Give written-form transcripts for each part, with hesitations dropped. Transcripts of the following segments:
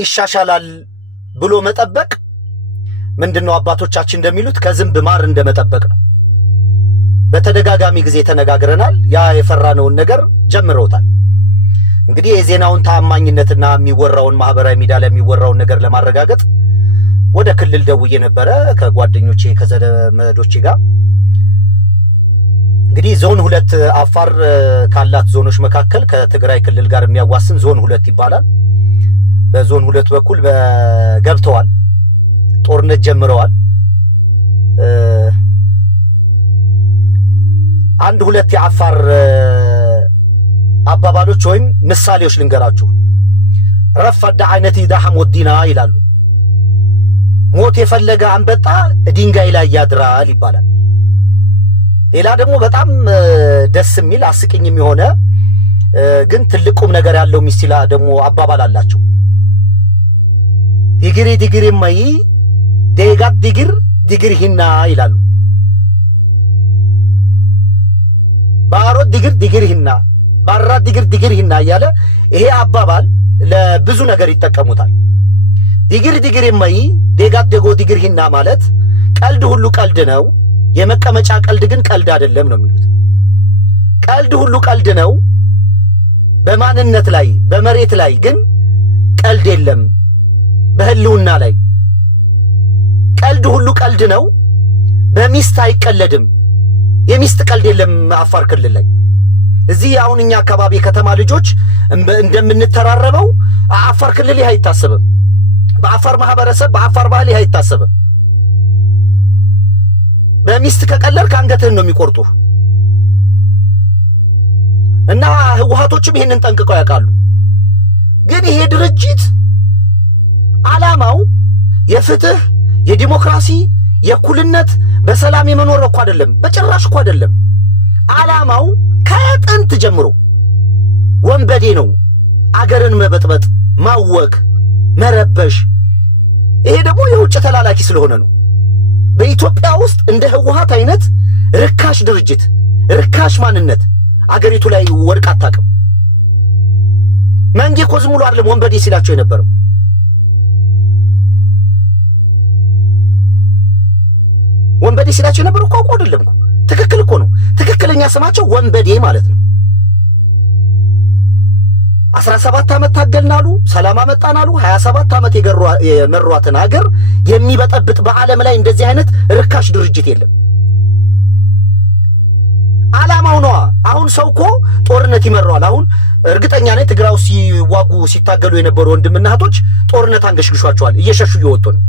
ይሻሻላል ብሎ መጠበቅ ምንድነው አባቶቻችን እንደሚሉት ከዝንብ ማር እንደመጠበቅ ነው። በተደጋጋሚ ጊዜ ተነጋግረናል። ያ የፈራነውን ነገር ጀምረውታል። እንግዲህ የዜናውን ታማኝነትና የሚወራውን ማህበራዊ ሚዲያ ላይ የሚወራውን ነገር ለማረጋገጥ ወደ ክልል ደውዬ ነበረ ከጓደኞቼ ከዘመዶቼ ጋር። እንግዲህ ዞን 2 አፋር ካላት ዞኖች መካከል ከትግራይ ክልል ጋር የሚያዋስን ዞን 2 ይባላል። በዞን 2 በኩል ገብተዋል፣ ጦርነት ጀምረዋል። አንድ ሁለት የአፋር አባባሎች ወይም ምሳሌዎች ልንገራችሁ። ረፈዳ አይነት ይዳህም ወዲና ይላሉ። ሞት የፈለገ አንበጣ ድንጋይ ላይ ያድራል ይባላል። ሌላ ደግሞ በጣም ደስ የሚል አስቂኝም የሆነ ግን ትልቁም ነገር ያለው ሚስቲላ ደግሞ አባባል አላቸው። ዲግሪ ማይ ዴጋት ዲግር ሂና ይላሉ። ባሮ ዲግር ሂና ባራ ዲግር ሂና እያለ ይሄ አባባል ለብዙ ነገር ይጠቀሙታል። ዲግር ማይ ዴጋት ዲግር ሂና ማለት ቀልድ ሁሉ ቀልድ ነው፣ የመቀመጫ ቀልድ ግን ቀልድ አይደለም ነው የሚሉት። ቀልድ ሁሉ ቀልድ ነው፣ በማንነት ላይ በመሬት ላይ ግን ቀልድ የለም። በህልውና ላይ ቀልድ ሁሉ ቀልድ ነው፣ በሚስት አይቀለድም። የሚስት ቀልድ የለም አፋር ክልል ላይ። እዚህ አሁን እኛ አካባቢ ከተማ ልጆች እንደምንተራረበው አፋር ክልል ይሄ አይታሰብም። በአፋር ማህበረሰብ በአፋር ባህል ይሄ አይታሰብም። በሚስት ከቀለልክ አንገትህን ነው የሚቆርጡ። እና ህወሓቶችም ይሄንን ጠንቅቀው ያውቃሉ። ግን ይሄ ድርጅት ዓላማው የፍትህ፣ የዲሞክራሲ፣ የእኩልነት በሰላም የመኖር እኮ አይደለም። በጭራሽ እኮ አይደለም። ዓላማው ከጥንት ጀምሮ ወንበዴ ነው። አገርን መበጥበጥ፣ ማወክ፣ መረበሽ። ይሄ ደግሞ የውጭ ተላላኪ ስለሆነ ነው። በኢትዮጵያ ውስጥ እንደ ህወሓት አይነት ርካሽ ድርጅት፣ ርካሽ ማንነት አገሪቱ ላይ ወድቃ አታውቅም። መንጌ እኮ ዝም ብሎ አይደለም ወንበዴ ሲላቸው የነበረው። ወንበዴ ሲላቸው የነበረው እኮ አይደለም እኮ ትክክል እኮ ነው። ትክክለኛ ስማቸው ወንበዴ ማለት ነው። 17 ዓመት ታገልናሉ፣ ሰላም አመጣናሉ። 27 ዓመት የመሯትን ሀገር የሚበጠብጥ በዓለም ላይ እንደዚህ አይነት ርካሽ ድርጅት የለም። ዓላማው ነው። አሁን ሰው እኮ ጦርነት ይመራዋል። አሁን እርግጠኛ ነኝ ትግራው ሲዋጉ ሲታገሉ የነበሩ ወንድምና እህቶች ጦርነት አንገሽግሿቸዋል፣ እየሸሹ እየወጡ ነው።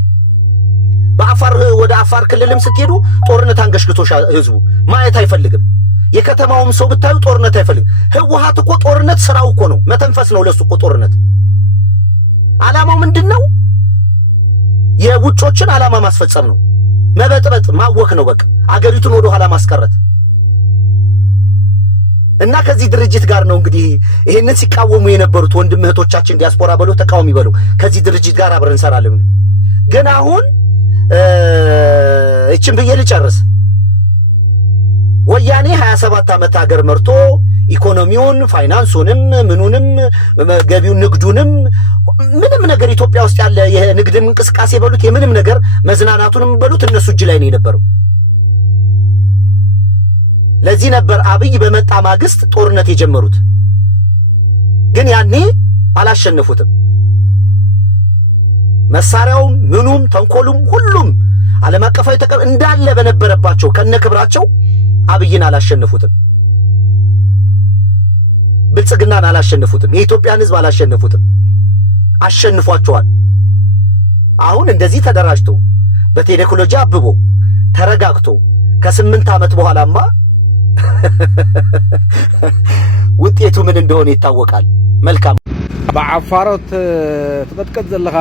በአፋር ወደ አፋር ክልልም ስትሄዱ ጦርነት አንገሽግቶሽ ህዝቡ ማየት አይፈልግም። የከተማውም ሰው ብታዩ ጦርነት አይፈልግም። ህወሓት እኮ ጦርነት ስራው እኮ ነው፣ መተንፈስ ነው ለሱ እኮ ጦርነት። ዓላማው ምንድነው? የውጮችን ዓላማ ማስፈጸም ነው፣ መበጥበጥ፣ ማወክ ነው። በቃ አገሪቱን ወደ ኋላ ማስቀረት። እና ከዚህ ድርጅት ጋር ነው እንግዲህ ይሄንን ሲቃወሙ የነበሩት ወንድም እህቶቻችን ዲያስፖራ በሉ ተቃዋሚ በሉ ከዚህ ድርጅት ጋር አብረን እንሰራለን። ግን አሁን እቺን ብዬ ልጨርስ። ወያኔ 27 ዓመት ሀገር መርቶ ኢኮኖሚውን፣ ፋይናንሱንም፣ ምኑንም፣ ገቢውን፣ ንግዱንም ምንም ነገር ኢትዮጵያ ውስጥ ያለ የንግድ እንቅስቃሴ በሉት የምንም ነገር መዝናናቱንም በሉት እነሱ እጅ ላይ ነው የነበረው። ለዚህ ነበር አብይ በመጣ ማግስት ጦርነት የጀመሩት። ግን ያኔ አላሸነፉትም። መሳሪያውም ምኑም ተንኮሉም ሁሉም ዓለም አቀፋዊ እንዳለ በነበረባቸው ከነክብራቸው አብይን አላሸነፉትም። ብልጽግናን አላሸነፉትም። የኢትዮጵያን ሕዝብ አላሸነፉትም። አሸንፏቸዋል። አሁን እንደዚህ ተደራጅቶ በቴክኖሎጂ አብቦ ተረጋግቶ ከ8 ዓመት በኋላማ ውጤቱ ምን እንደሆነ ይታወቃል። መልካም በአፋሮት ተቀጥቀጥ ዘለኻ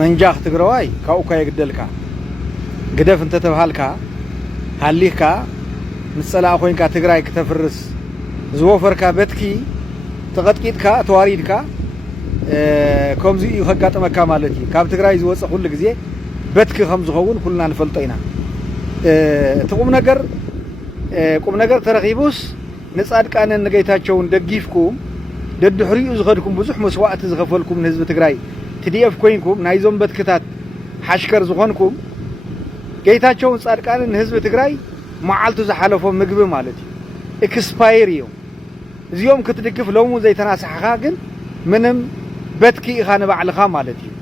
መንጃህ ትግራዋይ ካውካ ይግደልካ ግደፍ እንተ ተባልካ ሃሊካ ምጽላ ኮይንካ ትግራይ ከተፍርስ ዝወፈርካ በትኪ ተቀጥቂጥካ ተዋሪድካ ከምዚ ይኸጋጠመካ ማለት እዩ። ካብ ትግራይ ዝወጽእ ሁሉ ግዜ በትኪ ከም ዝኸውን ኩልና ንፈልጦ ኢና። ቁም ነገር ተረኺቡስ ንጻድቃንን ንጌታቸውን ደግይፍኩም دد حريق زخدكم بزح مسوات زغفلكم من حزب تግራይ TDF ኮይንኩም ናይዞም በትክታት ሓሽከር ዝኾንኩም ጌታቸውን ጻድቃንን ህዝብ ትግራይ መዓልቱ ዝሓለፎ ምግብ ማለት እዩ ኤክስፓየር እዩ እዚኦም ክትድግፍ ሎሙ ዘይተናሳሓኻ ግን ምንም በትኪ ኢኻ ንባዕልኻ ማለት እዩ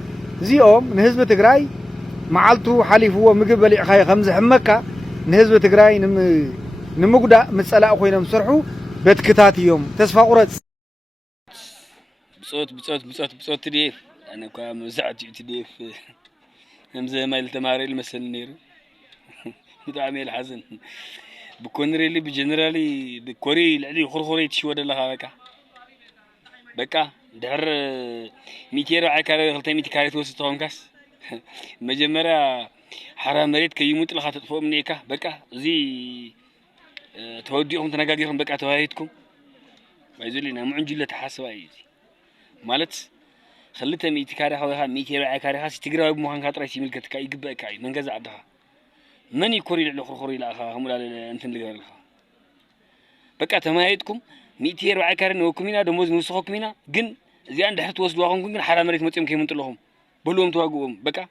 እዚኦም ንህዝብ ትግራይ መዓልቱ ሓሊፍዎ ምግብ በሊዕኻ ከም ዝሕመካ ንህዝብ ትግራይ ንምጉዳእ ምጸላእ ኮይኖም ሰርሑ በትክታት እዮም ተስፋ ቁረጽ بصوت TDF أنا كم زعت TDF هم زي ما التمارين المسن نير بتعمل حزن بكون ريلي بجنرالي بكوري العدي خرخوري تشود الله بكا دهر ميتير عكاري غلطي ميتكاري توسطهم كاس مجمرة حرام مريت كيموت لها تطفو منيكا بكا زي توديهم تناقاقيهم بكا تواهيتكم بايزولينا معجلة تحاسوا ايزي مالت خليتها ميتكاري حوها ميتير عكاري هاس تقرا بمهان خاطر شي ملكتك يقبا كاي من غزا عدها من يكوري لخرخوري لا اخا هم لا انتن لغير بقى تمايتكم ميتير عكاري نوكمينا دموز نوسخكمينا جن زي عند حت وصلوا هون جن حرام مريت متيم كيمنط لهم بلوم تواقوهم بقى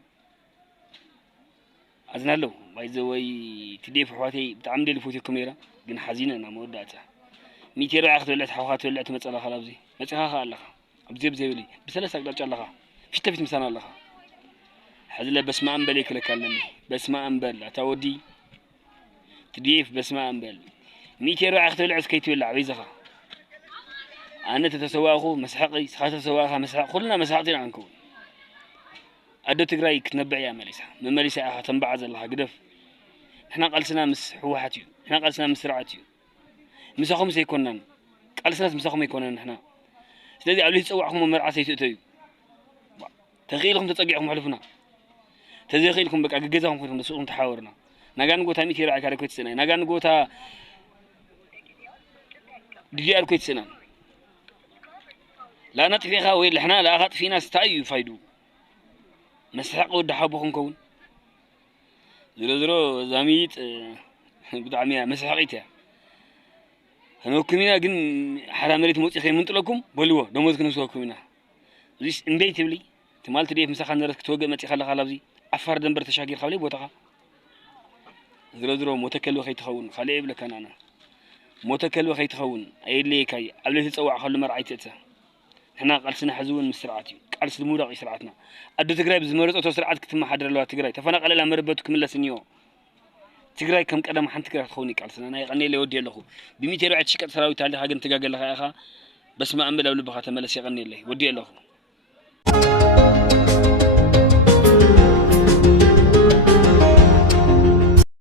ازنالو بايزوي TDF حواتي بتعمدي لفوتي الكاميرا جن حزينه انا موداتها ميتير عخذ ولا حوات ولا تمصلا خلاص مصخا الله أبزيب زيولي بسلاسة أقدر الله في تفيت مسان الله حزلا بس ما أنبل يكلك علمي بس ما أنبل أتودي TDF بس ما أنبل ميتي روح أخذ العز كيتي ولا عبيزها أنا تتسواقه مسحقي خاطر تسواقها مسحق كلنا مسحقين عنكم أدو تقرأي كتنبع يا مليسة من مليسة أخا تنبعز الله قدف إحنا قلسنا مسحوحاتيو إحنا قلسنا مسرعاتيو مساخهم سيكونن قلسنا مساخهم يكونن إحنا ስለዚህ አብሊ ጽዋዕኩም መርዓት ይትእተዩ ተኺልኩም ተጸጊዕኩም ሕልፍና ተዘኺልኩም በቃ ገገዛኩም ኮይንኩም ተሱቁም ተሓወርና ናጋን ጎታ ሚቴራ አካሪ ኮይትሰና ናጋን ጎታ ዲዲአር ኮይትሰና لا نطفيها وين احنا لا اخذ في ناس تايو فايدو مسحق ودحابكم كون زرو زاميت بدعميا مسحقيتها هنوكمينا جن حرام مريت موت خير منطلقكم بلوا دموز كنسوكمينا ليش انبيت بلي تمال تديف مسخ نرك توجه متي خلا خلاصي عفر دنبر تشاكير خلي بوتها زرو متكلو خي تخون خلي يبلك انا متكلو خي تخون اي لي كاي قبل تصوع خلو مرعيتته احنا قلسنا حزون مسرعاتي قلس المودق سرعتنا ادو تግራይ بزمرطو سرعات كتمحدر لوا تግራይ تفنقل لا مربتكم لسنيو تግራይ كم قدم حنت تግራይ تخوني قلسنا انا يقني لي ودي لخو بميتيرو عتشقت سراويت على حاجه تጋገل خا بس ما امل لو لبخه تملس يقني لي ودي لخو